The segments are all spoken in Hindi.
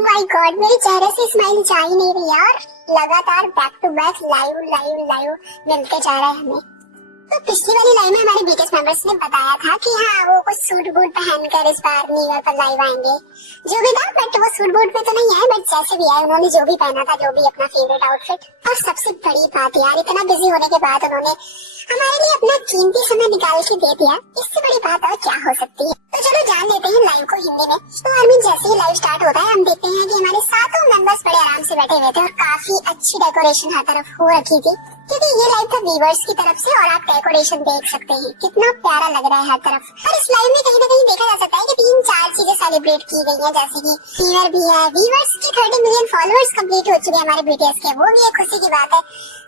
माय गॉड, मेरे चेहरे से स्माइल जा ही नहीं रही यार। लगातार बैक टू बैक लाइव मिलते जा रहा है हमें। तो पिछली वाली लाइव में हमारे बीटीएस मेंबर्स ने बताया था कि हाँ वो कुछ सूट बूट पहनकर इस बार न्यू ईयर पर लाइव आएंगे, जो भी था। बट वो सूट बूट में तो नहीं है, बट जैसे भी है उन्होंने जो भी पहना था, जो भी अपना फेवरेट आउटफिट। और सबसे बड़ी बात यार, इतना बिजी होने के बाद उन्होंने हमारे लिए अपना कीमती समय निकाल के दे दिया। इससे बड़ी बात और क्या हो सकती है। तो चलो जान लेते हैं लाइव को हिंदी में। तो आर्मी जैसे ही लाइव स्टार्ट होता है, हम देखते हैं कि हमारे सातों मेंबर्स बड़े आराम से बैठे हुए थे और काफी अच्छी डेकोरेशन हर तरफ हो रखी थी, क्योंकि ये लाइव था व्यूअर्स की तरफ से। और आप डेकोरेशन देख सकते हैं कितना प्यारा लग रहा है हर तरफ। और इस लाइव में कहीं ना कहीं देखा जा सकता है कि 3-4 चीजें सेलिब्रेट की गई हैं, जैसे कि न्यू ईयर भी है, व्यूअर्स के 30 मिलियन फॉलोअर्स कंप्लीट हो चुके हैं हमारे बीटीएस के, वो भी एक खुशी की बात है।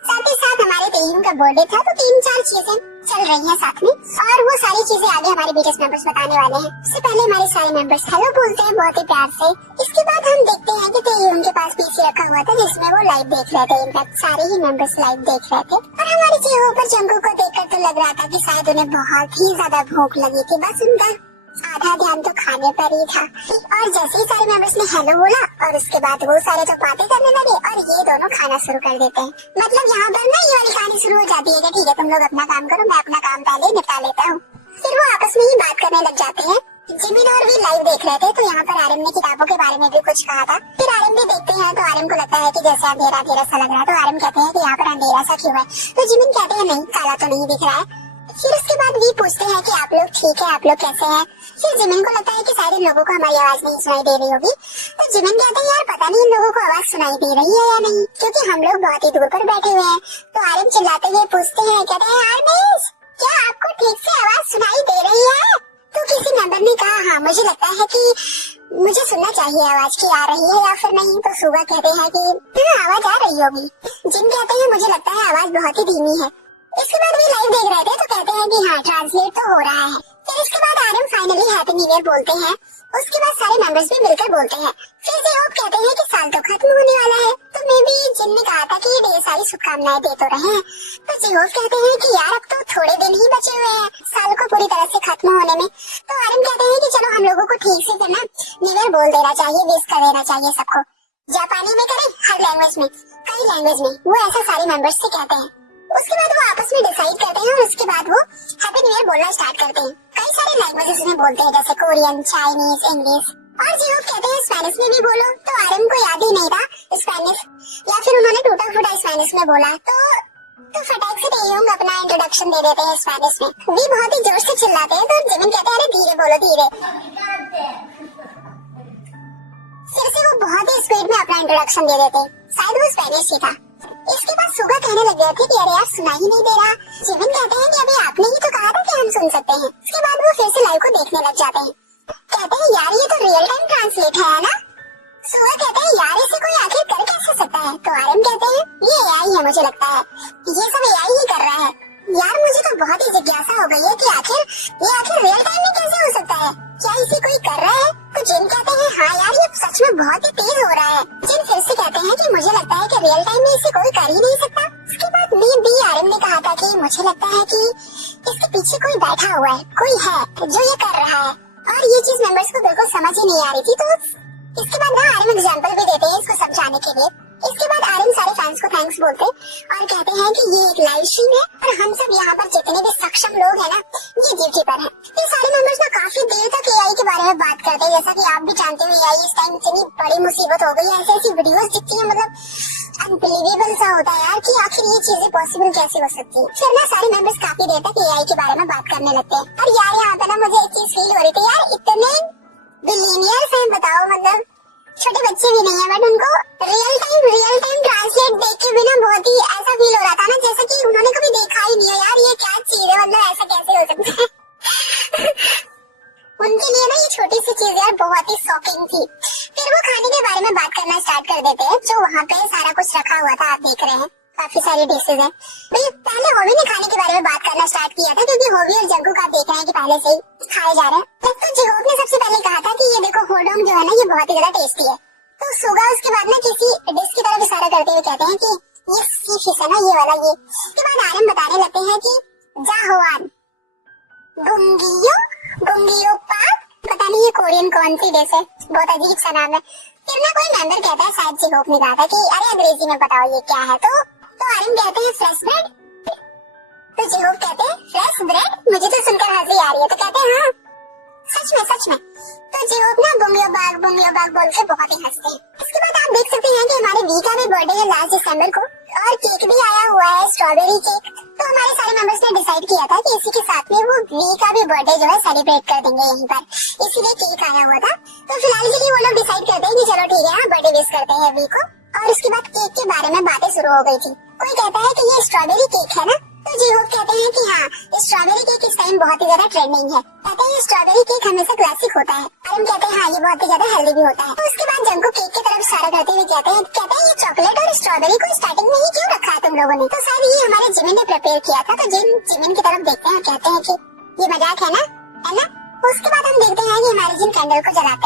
साथ ही साथ हमारे तेयुम का बर्थडे था, तो 3-4 चीजें चल रही हैं साथ में, और वो सारी चीजें आगे हमारे बीटीएस मेंबर्स बताने वाले हैं। इससे पहले हमारे सारे मेंबर्स हेलो बोलते हैं बहुत ही प्यार से। इसके बाद हम देखते हैं कि तेयुम के पास पीसी रखा हुआ था, जिसमें वो लाइव देख रहे थे। इनफैक्ट सारे ही मेंबर्स लाइव देख रहे थे। और हमारे चेहरों पर जंगू को देखकर तो लग रहा था कि शायद उन्हें बहुत ही ज्यादा भूख लगी थी, बस उनका आधा ध्यान तो खाने पर ही था। और जैसे ही सारे मेंबर्स ने हेलो बोला, और उसके बाद वो सारे तो बातें करने लगे और ये दोनों खाना शुरू कर देते हैं। मतलब यहाँ पर ना ये वाली कहानी शुरू हो जाती है कि ठीक है तुम लोग अपना काम करो, मैं अपना काम पहले निपटा लेता हूँ। फिर वो आपस में ही बात करने लग जाते हैं। जिमिन और भी लाइव देख रहे थे, तो यहाँ पर आर्यन ने किताबों के बारे में भी कुछ कहा था। फिर आर्यन भी देखते हैं, तो आर्यन को लगता है कि जैसे अंधेरा अंधेरा सा लग रहा है। तो आर्यन कहते हैं कि यहाँ पर अंधेरा सा क्यों है। तो जिमिन कहते हैं नहीं, काला तो नहीं दिख रहा है। फिर उसके बाद भी पूछते हैं कि आप लोग ठीक है, आप लोग कैसे हैं। फिर जिमिन को लगता है कि शायद इन लोगों को हमारी आवाज नहीं सुनाई दे रही होगी। तो जिमिन कहते हैं यार पता नहीं इन लोगों को आवाज सुनाई दे रही है या नहीं, क्योंकि हम लोग बहुत ही दूर पर बैठे हुए हैं। तो आर्यन चिल्लाते हुए पूछते हैं, कहते हैं आर्मिस, क्या आपको ठीक से आवाज सुनाई दे रही है। तो किसी मेंबर ने कहा हाँ मुझे लगता है कि मुझे सुनना चाहिए आवाज की आ रही है या फिर नहीं। तो सुगा कहते हैं कि हाँ आवाज आ रही होगी। जिम कहते हैं मुझे लगता है आवाज बहुत ही धीमी है। इसके बाद भी लाइव देख रहे थे, तो कहते हैं कि हाँ ट्रांसलेट तो हो रहा है। फिर इसके बाद Aryan finally happy new year बोलते हैं। उसके बाद सारे मेंबर्स भी मिलकर बोलते हैं। फिर जेहोप कहते हैं कि साल तो खत्म होने वाला है। तो मे भी जिन ने कहा था कि ये ढेर सारी शुभकामनाएं दे तो रहे हैं। तो जेहोप कहते हैं कि यार अब तो थोड़े दिन ही बचे हुए हैं साल को पूरी तरह से खत्म होने में। तो आर्यन कहते हैं कि चलो हम लोगों को ठीक से करना न्यू ईयर बोल देना चाहिए, विश कर देना चाहिए सबको। जापानी में करें, हर लैंग्वेज में, कई लैंग्वेज में, वो ऐसा सारे मेंबर्स से कहते हैं। उसके बाद वो आपस में डिसाइड करते हैं और उसके बाद वो हैप्पी न्यू ईयर बोलना स्टार्ट करते हैं। कई सारे लैंग्वेजेस में बोलते हैं, जैसे कोरियन, चाइनीज, इंग्लिश। और जो कहते हैं स्पेनिश में भी बोलो। तो आर्यन को याद ही नहीं था स्पेनिश, या फिर उन्होंने टूटा फूटा स्पेनिश में बोला। तो फटाक से तेयुंग अपना इंट्रोडक्शन दे देते हैं स्पेनिश में। भी बहुत ही जोर से चिल्लाते हैं। तो जिमिन कहते हैं अरे धीरे बोलो, धीरे। फिर से वो बहुत ही स्पीड में अपना इंट्रोडक्शन दे देते हैं, शायद वो स्पेनिश ही था। इसके बाद सुगा कहने लग गए थे कि अरे यार सुना ही नहीं दे रहा। जिमिन कहते हैं कि अभी आपने ही तो कहा था कि हम सुन सकते हैं। इसके बाद वो फिर से लाइव को देखने लग जाते हैं। कहते हैं यार ये तो रियल टाइम ट्रांसलेट है ना। सुगा कहते हैं यार इसे कोई आखिर कर कैसे सकता है। तो आर्यन कहते हैं ये एआई है, मुझे लगता है ये सब एआई ही कर रहा है। यार मुझे तो बहुत ही जिज्ञासा हो गई है कि आखिर रियल टाइम में कैसे हो सकता है, क्या इसे कोई कर रहा है। तो जिन कहते हैं हाँ यार ये सच में बहुत ही तेज हो रहा है। जिन फिर से कहते हैं कि मुझे लगता है कि रियल टाइम में इसे कोई कर ही नहीं सकता। उसके बाद भी आर्यन ने कहा था कि मुझे लगता है कि इसके पीछे कोई बैठा हुआ है, कोई है जो ये कर रहा है। और ये चीज मेंबर्स को बिल्कुल समझ ही नहीं आ रही थी। तो इसके बाद ना आर्यन एग्जाम्पल भी देते हैं इसको समझाने के लिए। इसके बाद आर्यन सारे फैंस को थैंक्स बोलते और कहते हैं कि ये एक लाइव स्ट्रीम है और हम सब यहाँ पर जितने भी सक्षम लोग हैं ना, ये ड्यूटी पर हैं। ये सारे मेंबर्स ना काफी देर तक एआई के बारे में बात करते हैं। जैसा कि आप भी जानते हो एआई इस टाइम इतनी बड़ी मुसीबत हो गई है। ऐसी वीडियोस दिखती है, मतलब अनबिलीवेबल सा होता है यार कि आखिर ये चीजें पॉसिबल कैसे हो सकती है। फिर ना सारे मेंबर्स काफी देर तक एआई के बारे में बात करने लगते हैं। और यार यहाँ पे ना मुझे एक चीज फील हो रही थी यार, इतने बिलियनियर्स हैं बताओ, मतलब छोटे बच्चे भी नहीं है, बट उनको रियल टाइम ट्रांसलेट देख के भी ना बहुत ही ऐसा फील हो रहा था ना जैसे कि उन्होंने कभी देखा ही नहीं है। यार ये क्या चीज है, मतलब ऐसा कैसे हो सकता है। उनके लिए ना ये छोटी सी चीज यार बहुत ही शॉकिंग थी। फिर वो खाने के बारे में बात करना स्टार्ट कर देते हैं। जो वहाँ पे सारा कुछ रखा हुआ था, आप देख रहे हैं काफी सारी डिशेज है। तो पहले होवी ने खाने के बारे में बात करना स्टार्ट किया था, क्योंकि होवी और जग्गू का देख रहे हैं कि पहले से ही खाए जा रहे हैं। तो जेहोप ने सबसे पहले कहा था कि ये देखो होडोंग जो है ना ये बहुत ही ज्यादा टेस्टी है। तो सुगा उसके बाद ना किसी डिश की तरफ इशारा करते हुए कहते हैं कि ये सी फिश है ना, ये वाला ये। उसके बाद आर्यन बताने लगते हैं कि जाहोआन गुंगियो गुंगियो पाक, पता नहीं ये कोरियन कौन सी डिश है, बहुत अजीब सा नाम है। फिर ना कोई मेंबर कहता है, शायद जी होप ने कहा था कि अरे अंग्रेजी में बताओ ये क्या है, तो आर्यन कहते हैं फ्रेश ब्रेड। तो जी होप कहते हैं फ्रेश ब्रेड, मुझे तो सुनकर हंसी आ रही है। तो कहते हैं हाँ सच में। तो जी होप ना बुमियो बाग बोल के बहुत ही हंसते हैं। इसके बाद आप देख सकते हैं कि हमारे वी का भी बर्थडे है लास्ट दिसंबर को, और केक भी आया हुआ है, स्ट्रॉबेरी केक। तो हमारे सारे मेंबर्स ने डिसाइड किया था कि इसी के साथ में वो वी का भी बर्थडे जो है सेलिब्रेट कर देंगे यहीं पर, इसीलिए केक आया हुआ था। तो फिलहाल के लिए वो लोग डिसाइड करते हैं कि चलो ठीक है बर्थडे विश करते हैं वी को। और उसके बाद केक के बारे में बातें शुरू हो गई थी। कोई कहता है कि ये स्ट्रॉबेरी केक है ना, तो जी होप कहते हैं कि हाँ स्ट्रॉबेरी केक इस टाइम बहुत ही ज्यादा ट्रेंडिंग है। कहते हैं स्ट्रॉबेरी केक हमेशा क्लासिक होता है, और हम कहते हैं हाँ ये बहुत ही ज्यादा हेल्दी भी होता है। तो उसके बाद जंको केक की तरफ इशारा करते हुए कहते हैं ये चॉकलेट और स्ट्रॉबेरी को स्टार्टिंग में ही क्यों रखा है तुम लोगों ने? तो शायद ये हमारे जिमिन ने प्रिपेयर किया था। तो जिमिन की तरफ देखते हैं और कहते हैं कि ये मजाक है ना। उसके बाद हम देखते हैं कि हमारे जिन कैंडल को जलाते हैं